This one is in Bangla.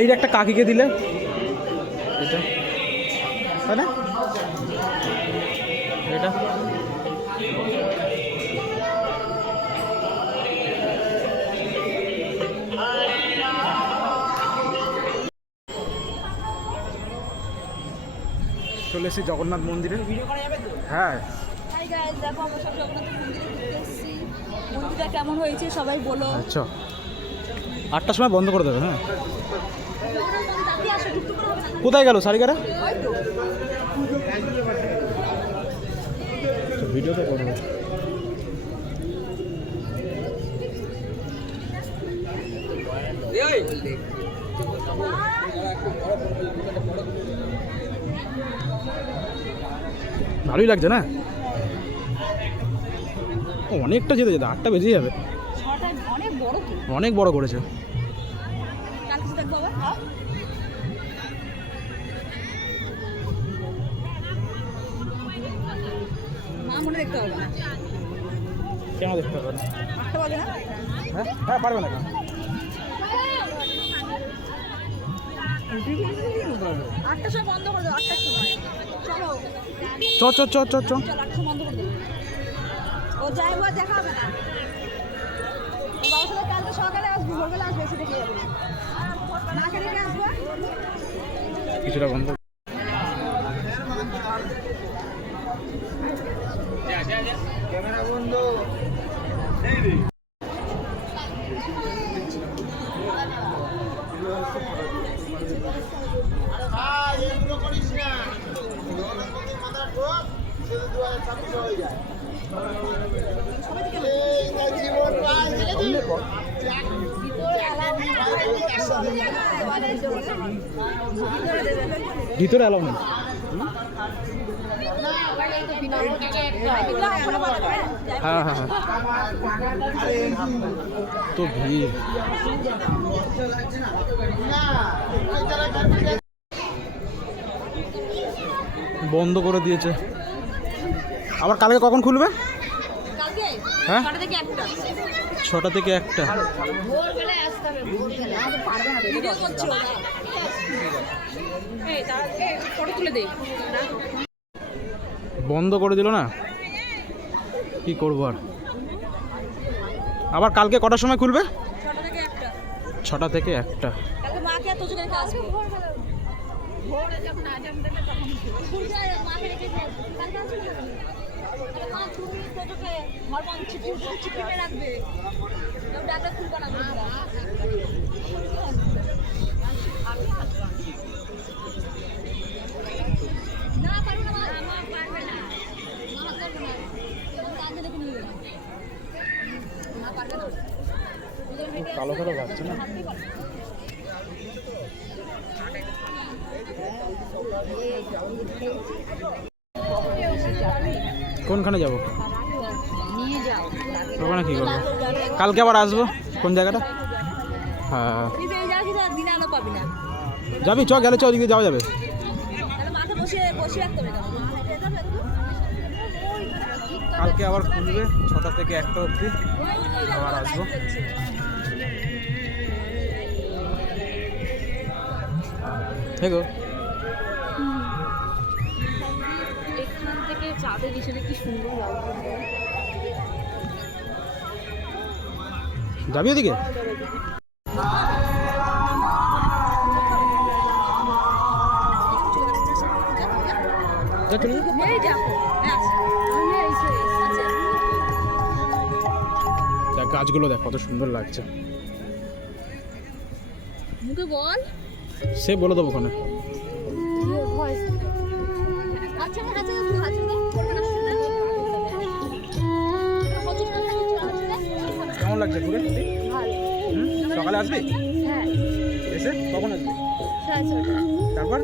এই যে একটা কাকিকে দিলে এটা, তাই না? এটা চলে এসেছি জগন্নাথ মন্দিরে। হ্যাঁ দেখো আমরা সব জগন্নাথ মন্দিরে ঘুরতে এসেছি। মন্দিরটা কেমন হয়েছে সবাই বলো। আচ্ছা 8টার সময় বন্ধ করে দেবে। হ্যাঁ কোথায় গেল সারিকারা? ভিডিওতে করবো। ভালোই লাগছে না? অনেকটা যেতে যেতে 8টা বেজে যাবে। অনেক বড় করেছে। কেন দেখতে হবে না? হ্যাঁ হ্যাঁ পারবে না। চ চ চ চ চ ও যাই বা দেখা হবে না। ও বাবার সাথে কালকে সকালে আসবি, ভোরবেলা আসবে, এসে দেখে যাবে। না খেলে কি আসবো? কিছুটা বন্ধ। ক্যামেরা বন্ধ। ভিতরে এলাও নেই। হ্যাঁ হ্যাঁ হ্যাঁ তো ভিড়। বন্ধ করে দিয়েছে। আবার কালকে কখন খুলবে? হ্যাঁ 6টা থেকে 1টা। বন্ধ করে দিল না, কি করবো আর। আবার কালকে কটার সময় খুলবে? 6টা থেকে 1টা। কালো কালো যাচ্ছে না? কোনখানে যাবো? ওখানে কি করবো? কালকে আবার আসবো। কোন জায়গাটা? হ্যাঁ যাবি, চ গেলে চ, ওদিকে যাওয়া যাবে। কালকে আবার খুলবে 6টা থেকে 1টা অবধি, আবার আসবো। দেখো এখান থেকে চাঁদের বিষয়টা কি সুন্দর লাগবে। যাবি ওদিকে? গাছগুলো দেখ কত সুন্দর লাগছে। মুখে বল, সে বলে দেবো ওখানে। কেমন লাগছে ঘুরে? সকালে আসবি? এসে কখন আসবি? তারপর